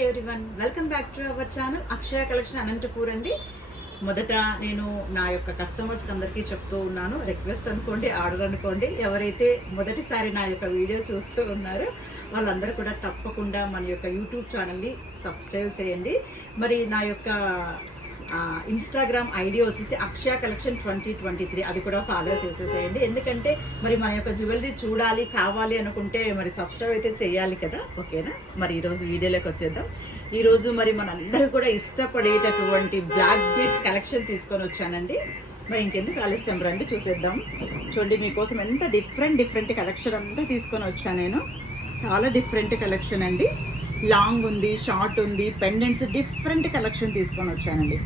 Hi everyone, welcome back to our channel Akshaya collection Anantapur అండి. మొదట నేను నా యొక్క కస్టమర్స్కి అందరికీ చెప్తూ ఉన్నాను, రిక్వెస్ట్ అనుకోండి, ఆర్డర్ అనుకోండి, ఎవరైతే మొదటిసారి నా యొక్క వీడియో చూస్తూ ఉన్నారో వాళ్ళందరూ కూడా తప్పకుండా మన యొక్క యూట్యూబ్ ఛానల్ని సబ్స్క్రైబ్ చేయండి. మరి నా యొక్క ఇన్స్టాగ్రామ్ ఐడి వచ్చేసి అక్షయ కలెక్షన్ 2023, అది కూడా ఫాలో చేసేసేయండి. ఎందుకంటే మరి మన యొక్క జ్యువెలరీ చూడాలి, కావాలి అనుకుంటే మరి సబ్స్క్రైబ్ అయితే చేయాలి కదా, ఓకేనా? మరి ఈరోజు వీడియోలోకి వచ్చేద్దాం. ఈరోజు మరి మనందరూ కూడా ఇష్టపడేటటువంటి బ్లాక్ బీడ్స్ కలెక్షన్ తీసుకొని వచ్చానండి. మరి ఇంకెందుకు ఆలస్యం, రండి చూసేద్దాం. చూడండి, మీకోసం ఎంత డిఫరెంట్ కలెక్షన్ అంతా తీసుకొని వచ్చాను నేను. చాలా డిఫరెంట్ కలెక్షన్ అండి. లాంగ్ ఉంది, షార్ట్ ఉంది, పెండెంట్స్, డిఫరెంట్ కలెక్షన్ తీసుకొని వచ్చానండి.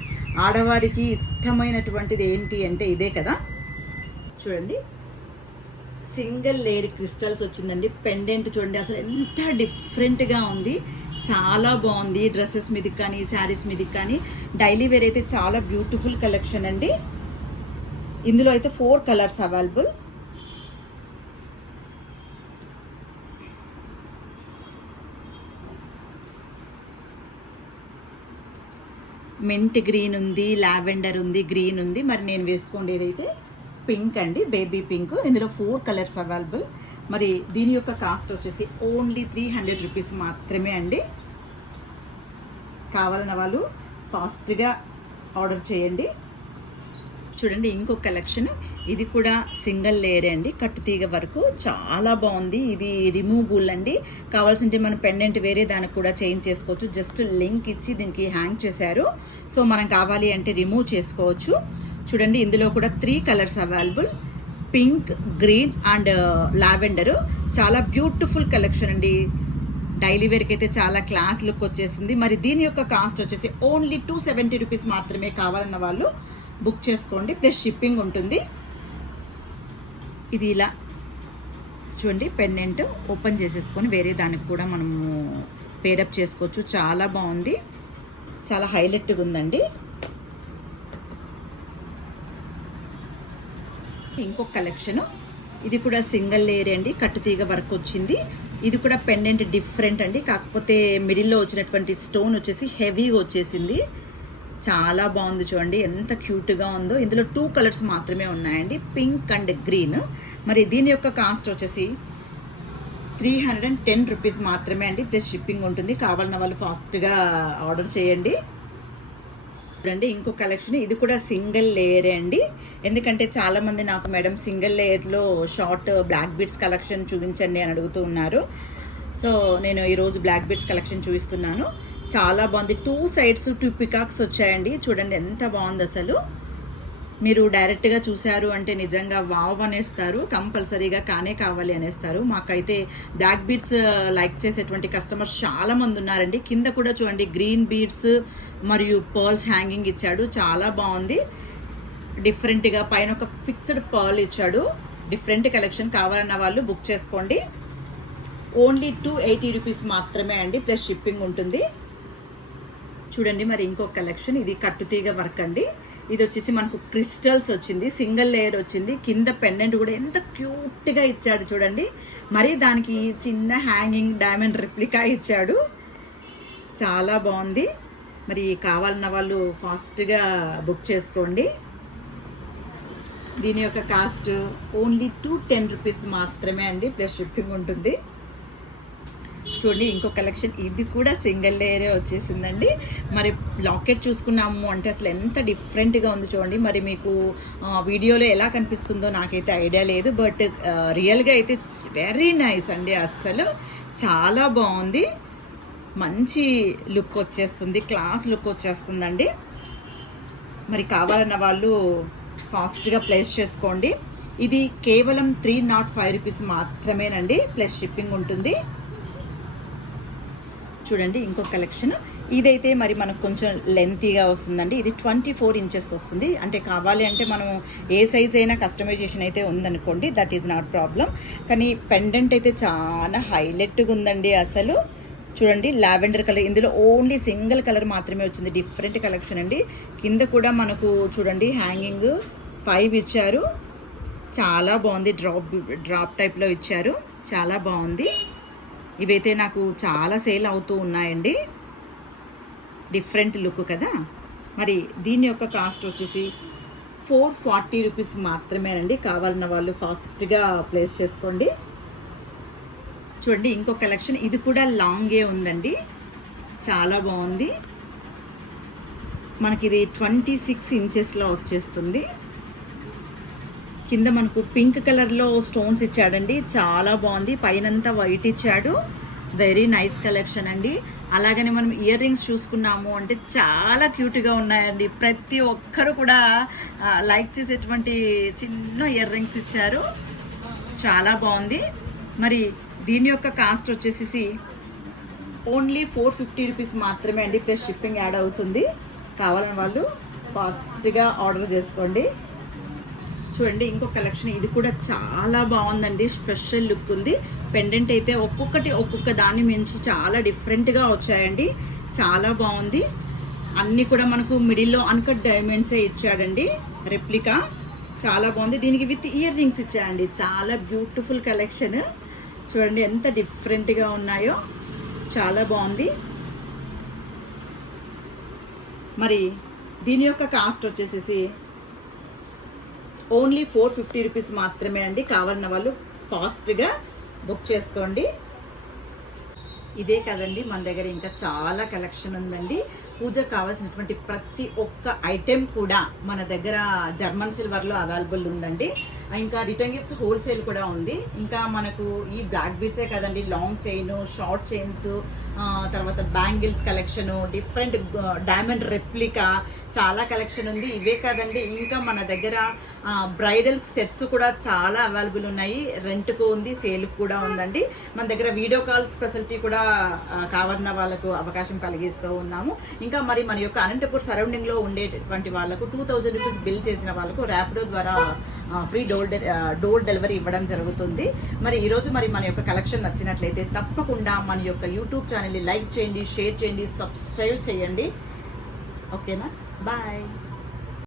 ఆడవారికి ఇష్టమైనటువంటిది ఏంటి అంటే ఇదే కదా. చూడండి, సింగిల్ లేయర్ క్రిస్టల్స్ వచ్చిందండి. పెండెంట్ చూడండి, అసలు ఎంత డిఫరెంట్గా ఉంది, చాలా బాగుంది. డ్రెస్సెస్ మీదకి కానీ, శారీస్ మీదకి కానీ, డైలీ వేర్ అయితే చాలా బ్యూటిఫుల్ కలెక్షన్ అండి. ఇందులో అయితే 4 కలర్స్ అవైలబుల్. మింట్ గ్రీన్ ఉంది, లావెండర్ ఉంది, గ్రీన్ ఉంది. మరి నేను వేసుకోండేది అయితే పింక్ అండి, బేబీ పింక్. ఇందులో 4 కలర్స్ అవైలబుల్. మరి దీని యొక్క కాస్ట్ వచ్చేసి ఓన్లీ 300 రూపీస్ మాత్రమే అండి. కావాలన్న వాళ్ళు ఫాస్ట్గా ఆర్డర్ చేయండి. చూడండి, ఇంకొక కలెక్షన్, ఇది కూడా సింగిల్ లేయర్ అండి, కట్టుతీగ వరకు, చాలా బాగుంది. ఇది రిమూవబుల్ అండి. కావాల్సింటే మనం పెండెంట్ వేరే దానికి కూడా చేంజ్ చేసుకోవచ్చు. జస్ట్ లింక్ ఇచ్చి దీనికి హ్యాంగ్ చేశారు. సో మనం కావాలి అంటే రిమూవ్ చేసుకోవచ్చు. చూడండి, ఇందులో కూడా 3 colours available, pink, green and lavender. చాలా బ్యూటిఫుల్ కలెక్షన్ అండి. డైలీ వేర్కి అయితే చాలా క్లాస్ లుక్ వచ్చేసింది. మరి దీని యొక్క కాస్ట్ వచ్చేసి ఓన్లీ 270 రూపీస్ మాత్రమే. కావాలన్న వాళ్ళు బుక్ చేసుకోండి, ప్లస్ షిప్పింగ్ ఉంటుంది. ఇది ఇలా చూడండి, పెండెంట్ ఓపెన్ చేసేసుకొని వేరే దానికి కూడా మనము పేరప్ చేసుకోవచ్చు. చాలా బాగుంది, చాలా హైలైట్గా ఉందండి. ఇంకొక కలెక్షను, ఇది కూడా సింగిల్ లేయర్ అండి, కట్టుతీగ వర్క్ వచ్చింది. ఇది కూడా పెండెంట్ డిఫరెంట్ అండి, కాకపోతే మిడిల్లో వచ్చినటువంటి స్టోన్ వచ్చేసి హెవీగా వచ్చేసింది. చాలా బాగుంది, చూడండి ఎంత క్యూట్గా ఉందో. ఇందులో 2 కలర్స్ మాత్రమే ఉన్నాయండి, పింక్ అండ్ గ్రీన్. మరి దీని యొక్క కాస్ట్ వచ్చేసి 310 రూపీస్ మాత్రమే అండి, ప్లస్ షిప్పింగ్ ఉంటుంది. కావాలన్న వాళ్ళు ఫాస్ట్గా ఆర్డర్ చేయండి. చూడండి, ఇంకో కలెక్షన్, ఇది కూడా సింగిల్ లేయరే అండి. ఎందుకంటే చాలామంది నాకు మేడం సింగిల్ లేయర్లో షార్ట్ బ్లాక్ బీడ్స్ కలెక్షన్ చూపించండి అని అడుగుతూ ఉన్నారు. సో నేను ఈరోజు బ్లాక్ బీడ్స్ కలెక్షన్ చూపిస్తున్నాను. చాలా బాగుంది. 2 సైడ్స్ 2 పికాక్స్ వచ్చాయండి. చూడండి ఎంత బాగుంది అసలు. మీరు డైరెక్ట్గా చూశారు అంటే నిజంగా వావ్ అనేస్తారు, కంపల్సరీగా కానే కావాలి అనేస్తారు. మాకైతే బ్లాక్ బీడ్స్ లైక్ చేసేటువంటి కస్టమర్స్ చాలామంది ఉన్నారండి. కింద కూడా చూడండి, గ్రీన్ బీడ్స్ మరియు పర్ల్స్ హ్యాంగింగ్ ఇచ్చాడు, చాలా బాగుంది. డిఫరెంట్గా పైన ఒక ఫిక్స్డ్ పర్ల్ ఇచ్చాడు. Different collection. కావాలన్న వాళ్ళు బుక్ చేసుకోండి. ఓన్లీ 280 రూపీస్ మాత్రమే అండి, ప్లస్ షిప్పింగ్ ఉంటుంది. చూడండి, మరి ఇంకొక కలెక్షన్, ఇది కట్టుతీగ వర్క్ అండి. ఇది వచ్చేసి మనకు క్రిస్టల్స్ వచ్చింది, సింగిల్ లేయర్ వచ్చింది. కింద పెండెంట్ కూడా ఎంత క్యూట్గా ఇచ్చాడు చూడండి. మరి దానికి చిన్న హ్యాంగింగ్ డైమండ్ రిప్లికా ఇచ్చాడు, చాలా బాగుంది. మరి కావాలన్న వాళ్ళు ఫాస్ట్గా బుక్ చేసుకోండి. దీని యొక్క కాస్ట్ ఓన్లీ 210 రూపీస్ మాత్రమే అండి, ప్లస్ షిప్పింగ్ ఉంటుంది. చూడండి, ఇంకో కలెక్షన్, ఇది కూడా సింగిల్ లేయరే వచ్చేసిందండి. మరి లాకెట్ చూసుకున్నాము అంటే అసలు ఎంత డిఫరెంట్గా ఉంది చూడండి. మరి మీకు వీడియోలో ఎలా కనిపిస్తుందో నాకైతే ఐడియా లేదు, బట్ రియల్గా అయితే వెరీ నైస్ అండి. అస్సలు చాలా బాగుంది, మంచి లుక్ వచ్చేస్తుంది, క్లాస్ లుక్ వచ్చేస్తుందండి. మరి కావాలన్న వాళ్ళు ఫాస్ట్గా ప్లేస్ చేసుకోండి. ఇది కేవలం 305 రూపీస్ మాత్రమేనండి, ప్లస్ షిప్పింగ్ ఉంటుంది. చూడండి, ఇంకొక కలెక్షన్, ఇదైతే మరి మనకు కొంచెం లెంతీగా వస్తుందండి. ఇది 24 ఇంచెస్ వస్తుంది. అంటే కావాలి అంటే మనం ఏ సైజ్ అయినా కస్టమైజేషన్ అయితే ఉందనుకోండి, దట్ ఈజ్ నాట్ ప్రాబ్లం. కానీ పెండెంట్ అయితే చాలా హైలైట్గా ఉందండి అసలు. చూడండి, లావెండర్ కలర్, ఇందులో ఓన్లీ సింగిల్ కలర్ మాత్రమే వచ్చింది. డిఫరెంట్ కలెక్షన్ అండి. కింద కూడా మనకు చూడండి హ్యాంగింగ్ 5 ఇచ్చారు, చాలా బాగుంది. డ్రాప్ టైప్లో ఇచ్చారు, చాలా బాగుంది. ఇవైతే నాకు చాలా సేల్ అవుతూ ఉన్నాయండి. డిఫరెంట్ లుక్ కదా. మరి దీని యొక్క కాస్ట్ వచ్చేసి 440 రూపీస్ మాత్రమేనండి. కావాలన్న వాళ్ళు ఫాస్ట్గా ప్లేస్ చేసుకోండి. చూడండి ఇంకో కలెక్షన్, ఇది కూడా లాంగే ఉందండి, చాలా బాగుంది. మనకి ఇది 26 ఇంచెస్లో వచ్చేస్తుంది. కింద మనకు పింక్ కలర్లో స్టోన్స్ ఇచ్చాడండి, చాలా బాగుంది. పైనంతా వైట్ ఇచ్చాడు, వెరీ నైస్ కలెక్షన్ అండి. అలాగనే మనం ఇయర్ రింగ్స్ చూసుకున్నాము అంటే చాలా క్యూట్గా ఉన్నాయండి. ప్రతి ఒక్కరు కూడా లైక్ చేసేటువంటి చిన్న ఇయర్ రింగ్స్ ఇచ్చారు, చాలా బాగుంది. మరి దీని యొక్క కాస్ట్ వచ్చేసి ఓన్లీ 450 రూపీస్ మాత్రమే అండి, ప్లస్ షిప్పింగ్ యాడ్ అవుతుంది. కావాలని వాళ్ళు ఫాస్ట్గా ఆర్డర్ చేసుకోండి. చూడండి ఇంకో కలెక్షన్, ఇది కూడా చాలా బాగుందండి, స్పెషల్ లుక్ ఉంది. పెండెంట్ అయితే ఒక్కొక్క దాన్ని మించి చాలా డిఫరెంట్గా వచ్చాయండి, చాలా బాగుంది. అన్నీ కూడా మనకు మిడిల్లో అన్కట్ డైమండ్సే ఇచ్చాడండి, రెప్లికా, చాలా బాగుంది. దీనికి విత్ ఇయర్ రింగ్స్ ఇచ్చాయండి, చాలా బ్యూటిఫుల్ కలెక్షన్. చూడండి ఎంత డిఫరెంట్గా ఉన్నాయో, చాలా బాగుంది. మరి దీని యొక్క కాస్ట్ వచ్చేసి ఓన్లీ 450 రూపీస్ మాత్రమే అండి. కావాలన్న వాళ్ళు ఫాస్ట్గా బుక్ చేసుకోండి. ఇదే కదండి, మన దగ్గర ఇంకా చాలా కలెక్షన్ ఉందండి. పూజకు కావాల్సినటువంటి ప్రతి ఒక్క ఐటెం కూడా మన దగ్గర జర్మన్ సిల్వర్లో అవైలబుల్ ఉందండి. ఇంకా రిటర్న్ గిఫ్ట్స్ హోల్సేల్ కూడా ఉంది. ఇంకా మనకు ఈ బ్లాక్ బీడ్సే కదండి, లాంగ్ చైన్, షార్ట్ చైన్స్, తర్వాత bangles collection, different diamond replica, చాలా కలెక్షన్ ఉంది. ఇవే కాదండి, ఇంకా మన దగ్గర బ్రైడల్ సెట్స్ కూడా చాలా అవైలబుల్ ఉన్నాయి. రెంట్కు ఉంది, సేల్కి కూడా ఉందండి. మన దగ్గర వీడియో కాల్స్ ఫెసిలిటీ కూడా కావాలన్న వాళ్ళకు అవకాశం కలిగిస్తూ ఉన్నాము. ఇంకా మరి మన యొక్క అనంతపూర్ సరౌండింగ్లో ఉండేటటువంటి వాళ్ళకు 2000 రూపీస్ బిల్ చేసిన వాళ్ళకు ర్యాపిడో ద్వారా ఫ్రీ డోర్ డెలివరీ ఇవ్వడం జరుగుతుంది. మరి ఈరోజు మరి మన యొక్క కలెక్షన్ నచ్చినట్లయితే తప్పకుండా మన యొక్క యూట్యూబ్ ఛానల్ని లైక్ చేయండి, షేర్ చేయండి, సబ్స్క్రైబ్ చేయండి. ఓకేనా, బాయ్.